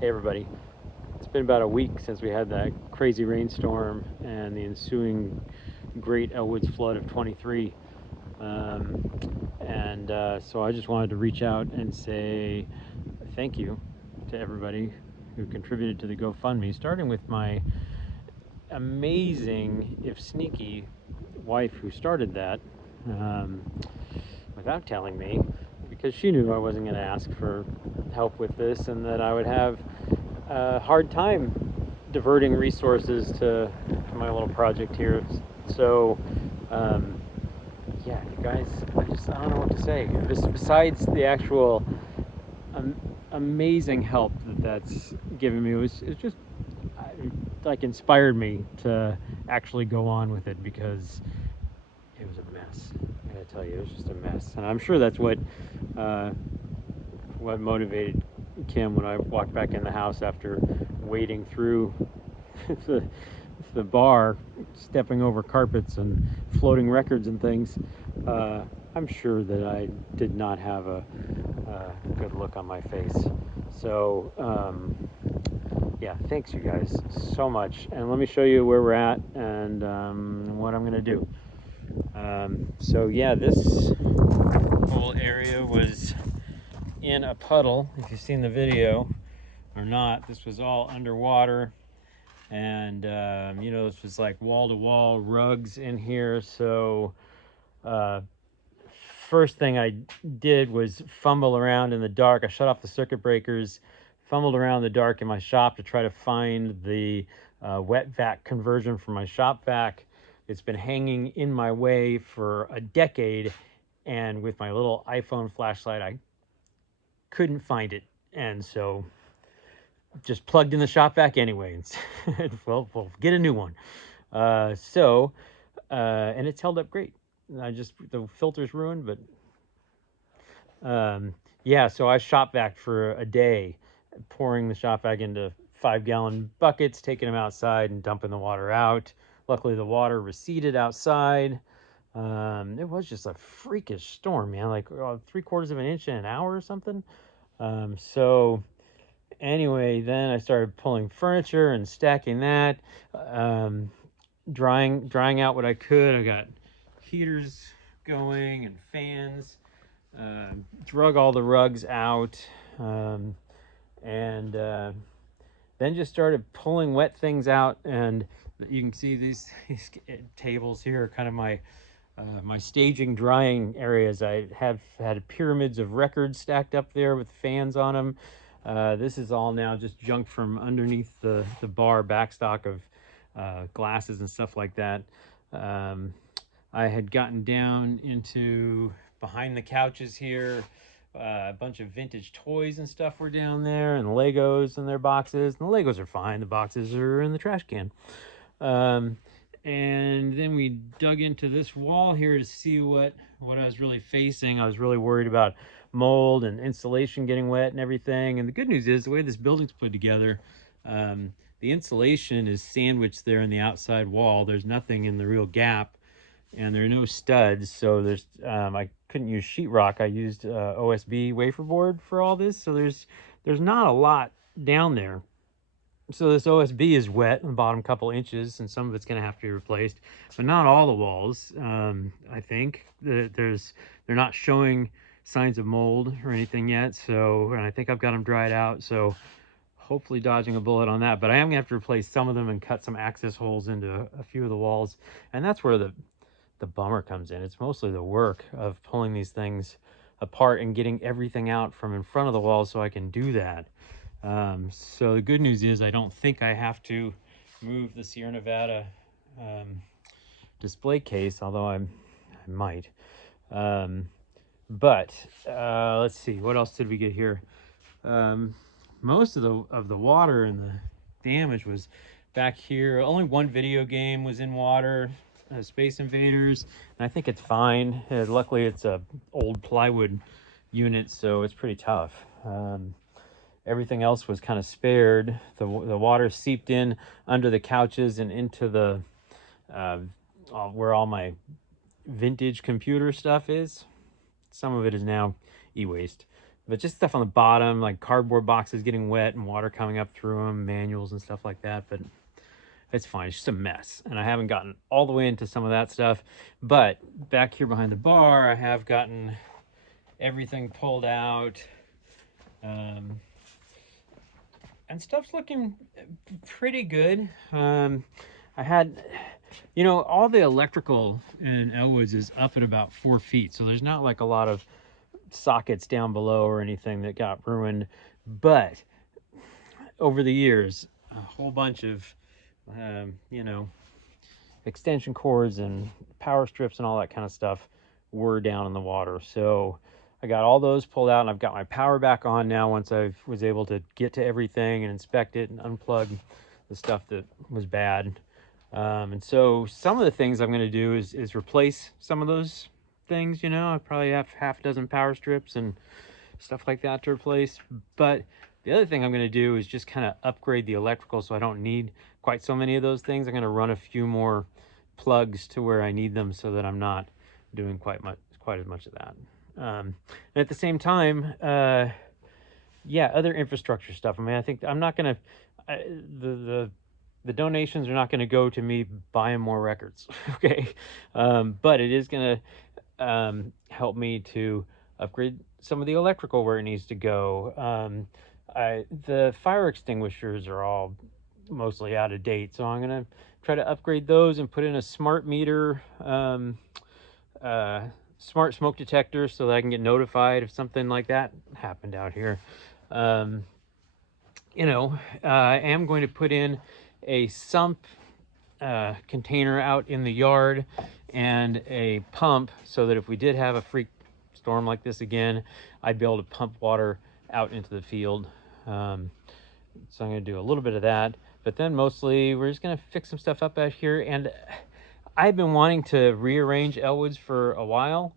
Hey everybody, it's been about a week since we had that crazy rainstorm and the ensuing great Elwood's flood of 23. So I just wanted to reach out and say thank you to everybody who contributed to the GoFundMe, starting with my amazing, if sneaky, wife who started that um, without telling me, because she knew I wasn't going to ask for help with this and that I would have a hard time diverting resources to my little project here. So, yeah, you guys, I don't know what to say. Besides the actual amazing help that's given me, it just like inspired me to actually go on with it, because it was a mess. I gotta tell you, it was just a mess, and I'm sure that's uh, what motivated Kim when I walked back in the house after wading through the, the bar, stepping over carpets and floating records and things. I'm sure that I did not have a good look on my face. So, yeah, thanks you guys so much. And let me show you where we're at and what I'm going to do. So, yeah, this whole area was in a puddle. If you've seen the video or not, this was all underwater. And this was like wall-to-wall rugs in here. So uh, first thing I did was fumble around in the dark. I shut off the circuit breakers, fumbled around in the dark in my shop to try to find the wet vac conversion for my shop vac. It's been hanging in my way for a decade, and with my little iPhone flashlight I couldn't find it, and so just plugged in the shop vac anyway. Well, we'll get a new one. And it's held up great. The filter's ruined, but yeah. So I shop vac for a day, pouring the shop vac into 5-gallon buckets, taking them outside and dumping the water out. Luckily, the water receded outside. It was just a freakish storm, man. Like 3/4 of an inch in an hour or something. So anyway, then I started pulling furniture and stacking that, drying out what I could. I got heaters going and fans. Drug all the rugs out, and then just started pulling wet things out. And you can see these tables here are kind of my staging drying areas. I have had pyramids of records stacked up there with fans on them. This is all now just junk from underneath the bar backstock of glasses and stuff like that. Um, I had gotten down into behind the couches here. A bunch of vintage toys and stuff were down there, and Legos in their boxes. And the Legos are fine. The boxes are in the trash can. Um, and then we dug into this wall here to see what I was really facing. I was really worried about mold and insulation getting wet and everything. And the good news is the way this building's put together, the insulation is sandwiched there in the outside wall. There's nothing in the real gap, and there are no studs. So I couldn't use sheetrock. I used OSB wafer board for all this. So there's not a lot down there. So this OSB is wet in the bottom couple inches, and some of it's going to have to be replaced, but not all the walls. I think they're not showing signs of mold or anything yet. So, and I think I've got them dried out. So hopefully dodging a bullet on that, but I am gonna have to replace some of them and cut some access holes into a few of the walls. And that's where the bummer comes in. It's mostly the work of pulling these things apart and getting everything out from in front of the wall so I can do that. So the good news is I don't think I have to move the Sierra Nevada display case, although I might. But let's see, what else did we get here? Most of the water and the damage was back here. Only one video game was in water, Space Invaders, and I think it's fine. Luckily, it's a old plywood unit, so it's pretty tough. Everything else was kind of spared. The water seeped in under the couches and into the where all my vintage computer stuff is. Some of it is now e-waste, but just stuff on the bottom, like cardboard boxes getting wet and water coming up through them, manuals and stuff like that. But it's fine. It's just a mess. And I haven't gotten all the way into some of that stuff. But back here behind the bar, I have gotten everything pulled out. And stuff's looking pretty good. I had, you know, all the electrical in Elwood's is up at about 4 feet. So there's not like a lot of sockets down below or anything that got ruined. But over the years, a whole bunch of, you know, extension cords and power strips and all that kind of stuff were down in the water. So I got all those pulled out, and I've got my power back on now once I was able to get to everything and inspect it and unplug the stuff that was bad. And so some of the things I'm going to do is replace some of those things. You know, I probably have half a dozen power strips and stuff like that to replace. But the other thing I'm going to do is just kind of upgrade the electrical so I don't need quite so many of those things. I'm going to run a few more plugs to where I need them so that I'm not doing quite as much of that. And at the same time, yeah, other infrastructure stuff. I mean, I think I'm not going to, the donations are not going to go to me buying more records. Okay. But it is going to help me to upgrade some of the electrical where it needs to go. The fire extinguishers are all mostly out of date, so I'm going to try to upgrade those and put in a smart meter, smart smoke detector so that I can get notified if something like that happened out here. You know, I am going to put in a sump container out in the yard and a pump so that if we did have a freak storm like this again, I'd be able to pump water out into the field. So I'm going to do a little bit of that, but then mostly we're just going to fix some stuff up out here. And I've been wanting to rearrange Elwood's for a while,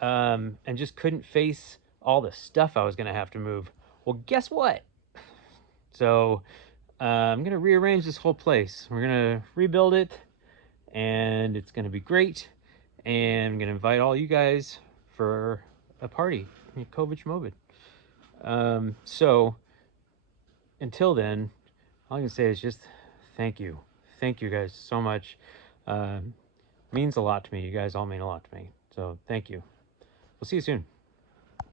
and just couldn't face all the stuff I was going to have to move. Well, guess what? So I'm going to rearrange this whole place. We're going to rebuild it, and it's going to be great. And I'm going to invite all you guys for a party, COVID Schmovid. So until then, all I can say is just thank you. Thank you guys so much. Means a lot to me. You guys all mean a lot to me. So thank you. We'll see you soon.